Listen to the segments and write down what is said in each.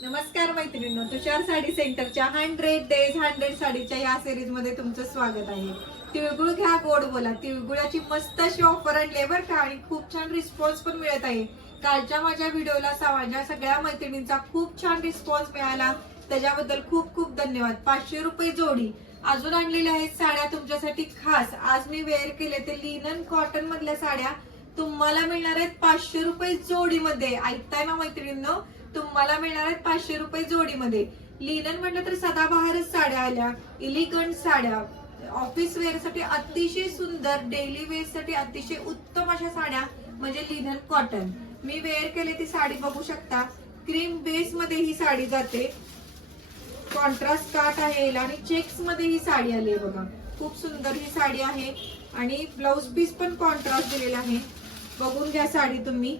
नमस्कार मैत्रिणींनो, तुषार साडी सेंटरच्या 100 डेज 100 साडीच्या या सिरीज मध्ये तुमचं स्वागत आहे. तिळगुळ घ्या गोड बोला. तिळगुळाची मस्त अशी ऑफर आणली बरं का, आणि खूप छान रिस्पॉन्स पण मिळत आहे. कालच्या माझ्या व्हिडिओला माझ्या सगळ्या मैत्रिणींचा खूप छान रिस्पॉन्स मिळाला, त्याच्याबद्दल खूप खूप धन्यवाद. 500 रुपये जोडी अजून आणलेल्या आहेत साड्या तुमच्यासाठी खास. आज मी वेअर केले ते लिनन कॉटन मधल्या साड्या तुम्हाला मिळणार आहेत 500 रुपये जोडीमध्ये. ऐकताय ना मैत्रिणींनो, तुम्हाला मिळणार आहेत 500 रुपये जोडीमध्ये. लिनन म्हटलं तर सदाबहारच साड्या आल्या, इलिगंट साड्या, ऑफिस वेअर साठी अतिशय सुंदर, डेली वेअर साठी अतिशय उत्तम अशा साड्या म्हणजे लिनन कॉटन. मी वेअर केले ती साडी बघू शकता. क्रीम बेस मध्ये ही साडी जाते, कॉन्ट्रास्ट काट आहे आणि चेक्स मध्ये ही साडी आली आहे बघा. खूप सुंदर ही साडी आहे आणि ब्लाउज पीस पण कॉन्ट्रास्ट दिलेला आहे. बघून घ्या साडी तुम्ही.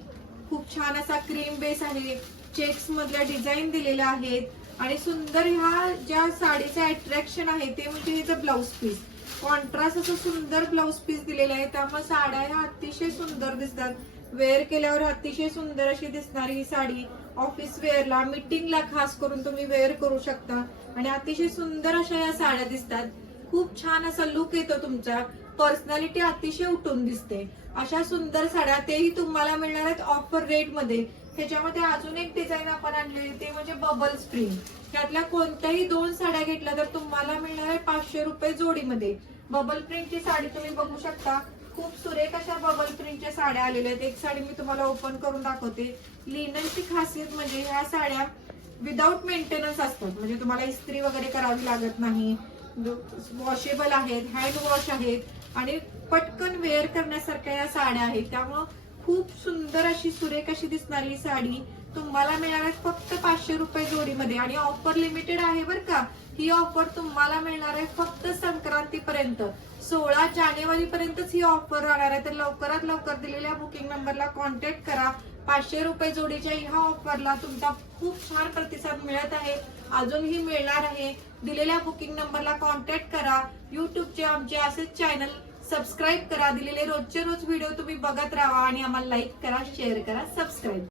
खूप छान असा क्रीम बेस आहे, चेक्स मधल्या डिझाईन दिलेल्या आहेत आणि सुंदर ह्या ज्या साडीचं अट्रॅक्शन आहे ते म्हणजे हिचं ब्लाउज पीस. कॉन्ट्रास्ट असं सुंदर ब्लाउज पीस दिलेलं आहे, त्यामुळे साड्या ह्या अतिशय सुंदर दिसतात. वेअर केल्यावर अतिशय सुंदर अशी दिसणारी ही साडी ऑफिस वेअरला, मीटिंगला खास करून तुम्ही वेअर करू शकता आणि अतिशय सुंदर अशा या साड्या दिसतात. खूप छान असा लुक येतो तुमचा, पर्सनॅलिटी अतिशय उठून दिसते. अशा सुंदर साड्या तेही तुम्हाला मिळणार आहेत ऑफर रेट मध्ये. त्याच्यामध्ये अजून एक डिझाईन आपण आणलेली ते म्हणजे बबल स्प्रिंग. त्यातल्या कोणत्याही 2 साड्या घेतल्या तर तुम्हाला मिळणार आहे 500 रुपये जोडीमध्ये. बबल प्रिंटची साडी तुम्ही बघू शकता. खूप सुरेख अशा बबल प्रिंटच्या साड्या आलेल्या आहेत. एक साडी मी तुम्हाला ओपन करून दाखवते. लिननची खासियत म्हणजे ह्या साड्या विदाउट मेंटेनन्स असतात, म्हणजे तुम्हाला इस्त्री वगैरे करावी लागत नाही, वॉशेबल आहेत, हँड वॉश आहेत आणि पटकन वेअर करण्यासारख्या या साड्या आहेत. त्यामुळं खूप सुंदर अशी सुरेख अशी दिसणारी साडी तुम्हाला मिळणार आहे फक्त 500 रुपये जोडीमध्ये. आणि ऑफर लिमिटेड आहे बरं का. ही ऑफर तुम्हाला मिळणार आहे फक्त संक्रांतीपर्यंत, 16 जानेवारी पर्यंतच ही ऑफर राहणार आहे. तर लवकरात लवकर दिलेल्या बुकिंग नंबरला कॉन्टॅक्ट करा. 500 रुपये जोडीच्या ह्या ऑफरला तुमचा खूप छान प्रतिसाद मिळत आहे, अजूनही मिळणार आहे. दिलेल्या बुकिंग नंबरला कॉन्टॅक्ट करा. युट्यूबचे आमचे असेच चॅनल सबस्क्राईब करा. दिलेले रोजचे रोज व्हिडिओ तुम्ही बघत राहा आणि आम्हाला लाईक करा, शेअर करा, सबस्क्राईब